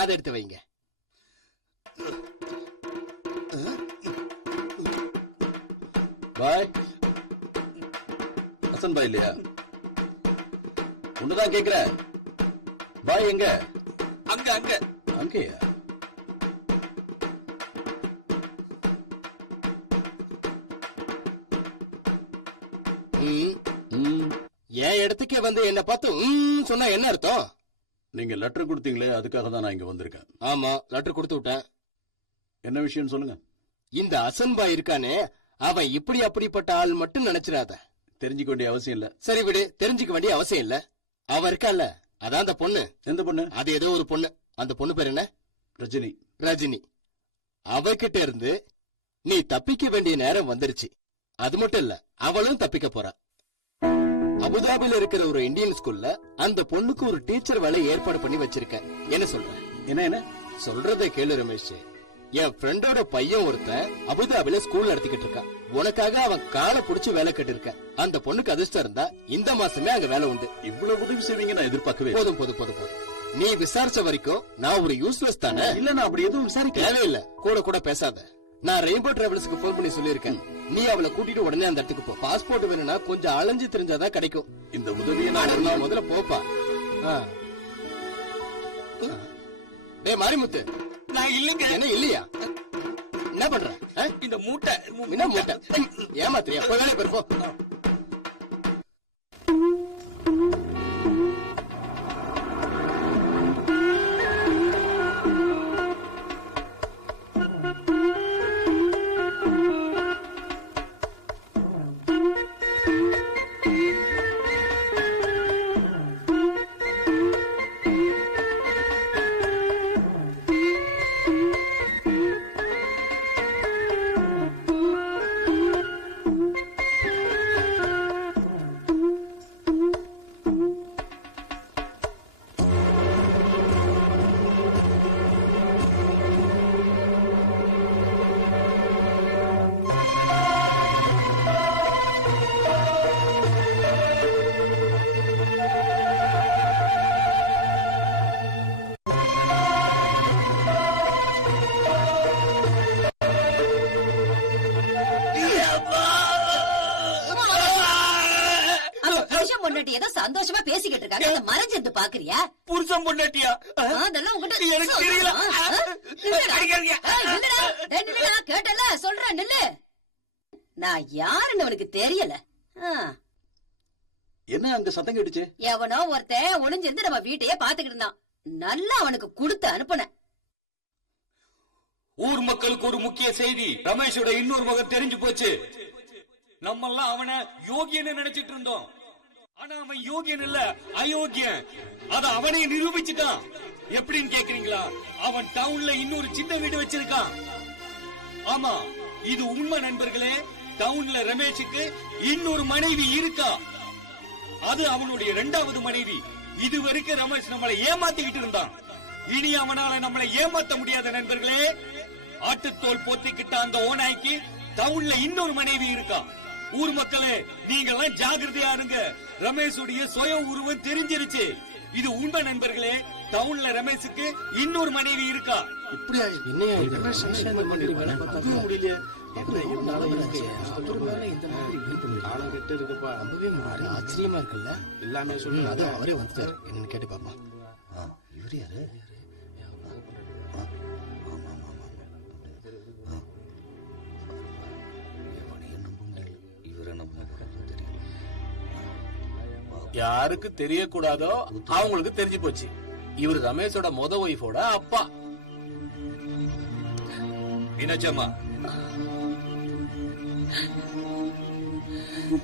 அதை எடுத்து வைங்க. பாய் ஹசன் பாய் இல்லையா? ஒண்ணுதான் கேக்குற. பாய் எங்க? அங்க அங்க அங்கேயா? என் இடத்துக்கே வந்து என்ன பார்த்து சொன்னா என்ன அர்த்தம்? நீங்க லெட்டர் கொடுத்தீங்களே, அதுக்காக தான் நான் இங்க வந்திருக்கேன். ஆமா, லெட்டர் கொடுத்து விட்டேன். என்ன விஷயம் சொல்லுங்க. இந்த ஹசன் பாய் இருக்கானே, அவன் இப்படி அப்படிப்பட்ட ஆள் மட்டும் நினைச்சிடாத. தெரிஞ்சுக்க வேண்டிய அவசியம் இல்ல. சரி விடு, தெரிஞ்சுக்க வேண்டிய அவசியம் இல்ல. அவ இருக்கால, அதான் அந்த பொண்ணு. எந்த பொண்ணு? அது ஏதோ ஒரு பொண்ணு. அந்த பொண்ணு பேர் என்ன? ரஜினி. ரஜினி. அவகிட்ட இருந்து நீ தப்பிக்க வேண்டிய நேரம் வந்துருச்சு. அது மட்டும் இல்ல, அவளும் தப்பிக்க போறா. அபுதாபில இருக்கிற ஒரு இந்தியன் ஸ்கூல்ல அந்த பொண்ணுக்கு ஒரு டீச்சர் வேலை ஏற்பாடு பண்ணி வச்சிருக்கேன். என்ன சொல்ற? என்ன என்ன சொல்றதை கேளு ரமேஷ். என் ஃப்ரெண்டோட பையன் ஒருத்தன் அபுதாபில ஸ்கூல் நடத்திக்கிட்டு இருக்கான். உனக்காக அவன் காலை புடிச்சு வேலை கட்டு இருக்க. அந்த பொண்ணுக்கு அதிர்ஷ்டம் இருந்தா இந்த மாசமே அங்க வேலை உண்டு. இவ்வளவு உதவி செய்வீங்க நான் எதிர்பார்க்கவே. போதும் போதும் போதும் போதும். நீ விசாரிச்ச வரைக்கும் நான் ஒரு யூஸ்லெஸ் தானே? இல்ல, நான் அப்படி எதுவும் விசாரிக்க தேவையில்ல. கூட கூட பேசாத. நான் ரெயின்போ டிராவல்ஸ்க்கு போன் பண்ணி சொல்லியிருக்கேன். நீ அவளை கூட்டிட்டு உடனே அந்த இடத்துக்கு போ. பாஸ்போர்ட் வேணும்னா கொஞ்சம் அலைஞ்சு தெரிஞ்சாதான் கிடைக்கும். இந்த உதவியை நான் முதல்ல போப்பா. டேய் மாரிமுத்து, நான் இல்லைங்க. என்ன இல்லையா? என்ன பண்ற? இந்த மூட்டை என்ன மூட்டை? ஏமாத்திரியா? போய் வேலை பெருப்போ. ஏதோ சந்தோஷமா பேசிக்கிட்டு இருக்காங்க, மறைஞ்சிருந்து பாக்குறியா? புருஷன் பொண்டாட்டியா? அதெல்லாம் உங்ககிட்ட கேட்டல சொல்றேன். நில்லு. நான் யாருன்னு உனக்கு தெரியல. என்ன அங்க சத்தம் கேட்டுச்சு? எவனோ ஒருத்தன் ஒளிஞ்சிருந்து நம்ம வீட்டையே பாத்துக்கிட்டு இருந்தான். நல்லா அவனுக்கு கொடுத்து அனுப்புன. ஊர் மக்களுக்கு ஒரு முக்கிய செய்தி. ரமேஷோட இன்னொரு மகன் தெரிஞ்சு போச்சு. நம்ம எல்லாம் அவனை யோகியன்னு நினைச்சிட்டு இருந்தோம். ஆனா அவன் யோகியன் இல்ல, அயோக்கியன். அத அவனே நிரூபிச்சுட்டான். எப்படின்னு கேக்குறீங்களா? அவன் டவுன்ல இன்னொரு சின்ன வீடு வச்சிருக்கான். ஆமா, இது உண்மை நண்பர்களே. டவுன்ல ரமேஷுக்கு இன்னொரு மனைவி இருக்கா. அது அவனுடைய 2வது மனைவி. இதுவரைக்கும் ரமேஷ் நம்மளை ஏமாத்திக்கிட்டு இருந்தான். இனி அவனால நம்மளை ஏமாத்த முடியாத நண்பர்களே. ஆட்டுத்தோல் போத்திக்கிட்ட அந்த ஓநாய்க்கு டவுன்ல இன்னொரு மனைவி இருக்கா. ஊர் மக்களே, நீங்க எல்லாம் ஜாகிரதையா இருங்க. ரமேஷுடைய சுய உருவம் தெரிஞ்சிருச்சு. இது உண்மை நண்பர்களே. டவுன்ல ரமேஷுக்கு இன்னொரு மனைவி இருக்கா. இப்படியா? என்னையா முடியல. ஆச்சரியமா இருக்குல்ல? எல்லாமே சொல்லு. அதான் அவரே வந்துட்டாரு. என்னன்னு கேட்டு பாப்பா. இவரு யாரு? யாருக்கு தெரியக்கூடாதோ அவங்களுக்கு தெரிஞ்சு போச்சு. இவர் ரமேஷோட மொத ஒய்ஃபோட அப்பா. மீனாட்சியம்மா,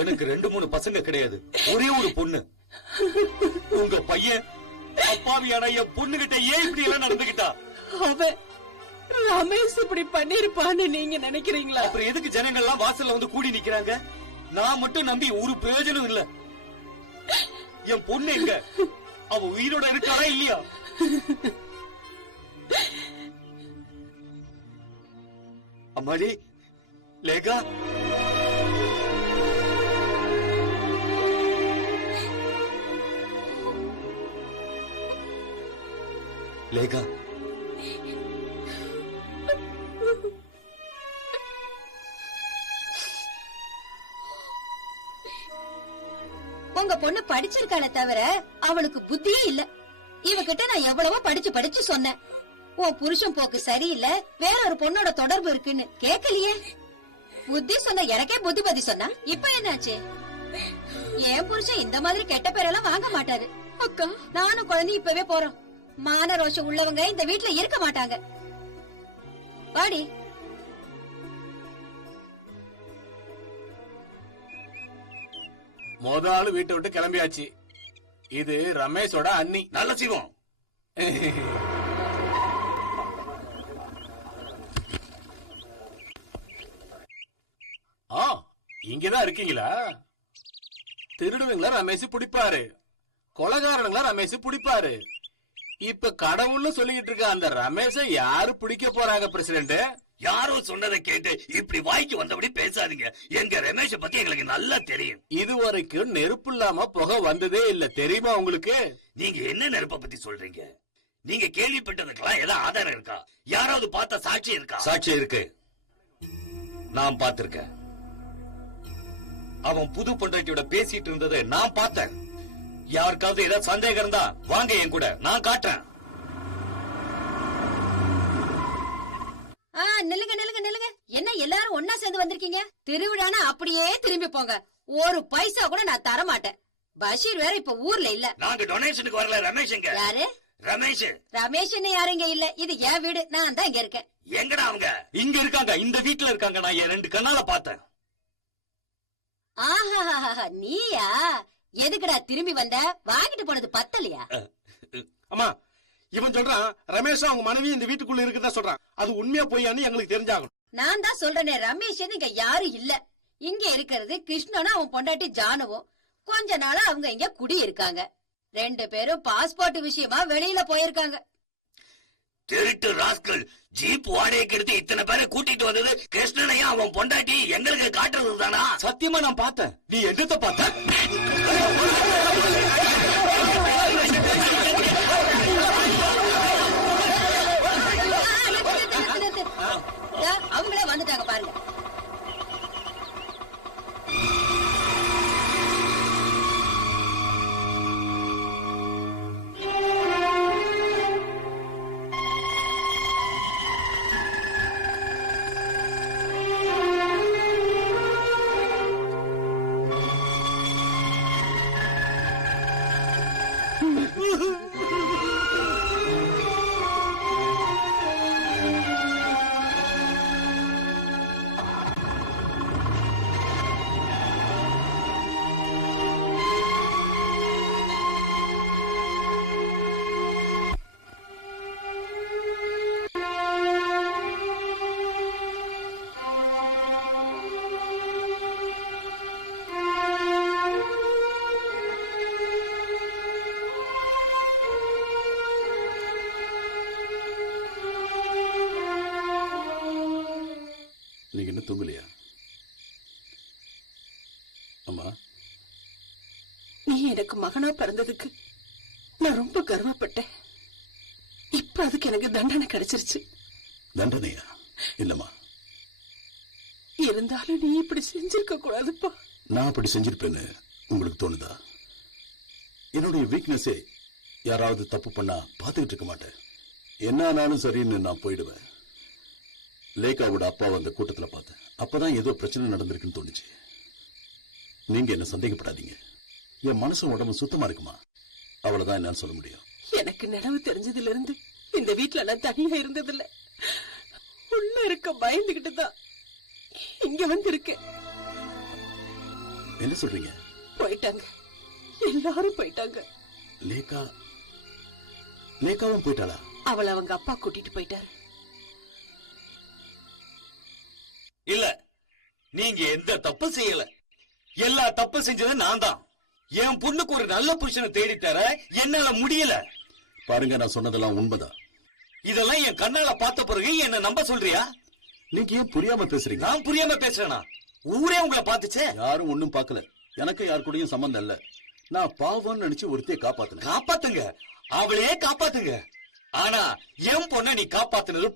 எனக்கு 2-3 பசங்க கிடையாது, ஒரே ஒரு பொண்ணு. உங்க பையன் அப்பாவியான என் பொண்ணுகிட்ட ஏன் இப்படி எல்லாம் நடந்துகிட்டா? அவன் ரமேஷ் இப்படி பண்ணிருப்பான்னு நீங்க நினைக்கிறீங்களா? அப்புறம் எதுக்கு ஜனங்கள்லாம் வாசல்ல வந்து கூடி நிக்கிறாங்க? நான் மட்டும் நம்பி ஒரு பிரயோஜனம் இல்ல. என் பொண்ணு எங்க? அவ உயிரோட இருக்காரா இல்லையா? அம்மாடி, லேகா, லேகா, உங்க பொண்ணு படிச்சிருக்காளே தவிர அவளுக்கு புத்தியே இல்ல. இவகிட்ட நான் எவ்வளவோ படிச்சு சொன்னேன். உன் புருஷன் போக்கு சரியில்லை, வேற ஒரு பொண்ணோட தொடர்பு இருக்குன்னு கேட்கலையே. புத்தி சொன்ன எனக்கே புத்தி சொன்னா இப்ப என்னாச்சு? என் புருஷன் இந்த மாதிரி கெட்ட பேரெல்லாம் வாங்க மாட்டாரு. அக்கா, நானும் குழந்தை இப்பவே போறோம். மான ரோஷம் உள்ளவங்க இந்த வீட்டுல இருக்க மாட்டாங்க. வாடி. ஆளு வீட்டை விட்டு கிளம்பியாச்சு. இது ரமேஷோட அண்ணி. நல்ல சிவம். இங்கதான் இருக்கீங்களா? திருடுவீங்களா ரமேஷ் பிடிப்பாரு, கொலைகாரனுங்களா ரமேஷ் பிடிப்பாரு. இப்ப கடவுள்னு சொல்லிக்கிட்டு இருக்க அந்த ரமேஷ யாரு பிடிக்க போறாங்க பிரசிடண்ட்? யாரோ சொன்னதை கேட்டு இப்படி வாய்க்கு வந்தபடி பேசாதீங்க. எங்க ரமேஷ பத்தி எங்களுக்கு நல்லா தெரியும். இதுவரைக்கும் நெருப்பு இல்லாம புகை வந்ததே இல்ல, தெரியுமா உங்களுக்கு? நீங்க என்ன நெருப்ப பத்தி சொல்றீங்க? நீங்க கேள்விப்பட்டதுக்கெல்லாம் ஏதாவது ஆதாரம் இருக்கா? யாராவது பார்த்த சாட்சி இருக்கா? சாட்சி இருக்கு, நான் பார்த்திருக்கேன். அவன் புது பொண்டாட்டியோட பேசிட்டு இருந்ததை நான் பார்த்தேன். யாருக்காவது ஏதாவது சந்தேகம் இருந்தா வாங்க என் கூட, நான் காட்டுறேன். நில்லுங்க. என்ன எல்லாரும் ஒன்னா சேர்ந்து வந்திருக்கீங்க? திருவிழானா அப்படியே திரும்பி போங்க. ஒரு பைசா கூட நான் தர மாட்டேன். பஷீர் வேற இப்ப ஊர்ல இல்ல. நாங்க டொனேஷனுக்கு வரல. ரமேஷ் எங்க? யாரு? ரமேஷ். ரமேஷ் என்ன யாருங்க இல்ல, இது என் வீடு, நான் தான் இங்க இருக்கேன். எங்கடா அவங்க? இங்க இருக்காங்க, இந்த வீட்டுல இருக்காங்க. நான் என் 2 கண்ணால பார்த்தேன். ஆஹா, நீயா? எதுக்குடா திரும்பி வந்த? வாங்கிட்டு போனது பத்தலையா? அம்மா, இவன் சொல்றான் ரமேஷ் அவங்க மனைவி இந்த வீட்டுக்குள்ள இருக்குதா சொல்றான். அது உண்மையா பொய்யான்னு எங்களுக்கு தெரிஞ்சாகணும். நான் தான் சொல்றேனே, ரமேஷ் இங்க யாரும் இல்ல. இங்க இருக்கிறது கிருஷ்ணனும் அவன் பொண்டாட்டி ஜானுவும். கொஞ்ச நாளா அவங்க இங்க குடி இருக்காங்க. 2 பேரும் பாஸ்போர்ட் விஷயமா வெளியில போயிருக்காங்க. திருட்டு ராஸ்கல் ஜீப் வாடகைக்கு எடுத்து இத்தனை பேரை கூட்டிட்டு வந்தது கிருஷ்ணனையும் அவன் பொண்டாட்டி எங்களுக்கு காட்டுறது தானா? சத்தியமா நான் பார்த்தேன். நீ என்னத்த பார்த்த? அவங்களே வந்துட்டாங்க பாருங்க. நீங்க என்ன தூங்கலையா அம்மா? நீ எனக்கு மகனா பிறந்ததுக்கு நான் ரொம்ப கர்வப்பட்டேன். இப்ப அதுக்கு எனக்கு தண்டனை கிடைச்சிருச்சு. தண்டனையா? இல்லம்மா, இருந்தாலும் நீ இப்படி செஞ்சிருக்க கூடாதுப்பா. நான் அப்படி செஞ்சிருப்பேன்னு உங்களுக்கு தோணுதா? என்னுடைய வீக்னஸே யாராவது தப்பு பண்ணா பாத்துக்கிட்டு இருக்க மாட்டேன். என்ன ஆனாலும் சரின்னு நான் போயிடுவேன். லேகாவோட அப்பா அந்த கூட்டத்துல பார்த்தேன். அப்பதான் ஏதோ பிரச்சனை நடந்திருக்குன்னு தோணுச்சு. நீங்க என்ன சந்தேகப்படாதீங்க. என் மனசு உடம்பு சுத்தமா இருக்குமா? அவ்வளவுதான் என்னால சொல்ல முடியும். எனக்கு நினைவு தெரிஞ்சதுல இருந்து இந்த வீட்டுல நான் தனியா இருந்ததில்ல. உள்ள இருக்க பயந்துகிட்டு தான் இங்க வந்து இருக்கேன். என்ன சொல்றீங்க? போயிட்டாங்க, எல்லாரும் போயிட்டாங்க. லேகாவும் போயிட்டாளா? அவளை அவங்க அப்பா கூட்டிட்டு போயிட்டாரு. இல்ல, நீங்க எந்த தப்பு செய்யல. எல்லா தப்பு செஞ்சது நான் தான். என் பொண்ணுக்கு ஒரு நல்ல புருஷனை தேடி தர என்னால முடியல. பாருங்க, நான் சொன்னதெல்லாம் உண்மைதான். இதெல்லாம் என் கண்ணால பார்த்த பிறகு என்ன நம்ப சொல்றியா? நீங்க ஏன் புரியாம பேசுறீங்க? நான் புரியாம பேசுறேனா? ஊரே உங்களை பார்த்துச்சே. யாரும் ஒண்ணும் பார்க்கல. எனக்கு யாரு கூடயும் சம்பந்தம் இல்ல. நான் பாவம்னு நினைச்சு ஒருத்தைய காப்பாத்துங்க. காப்பாத்துங்க, அவளையே காப்பாத்துங்க. ஆனா என் பொண்ணை நீ காப்பாத்துனது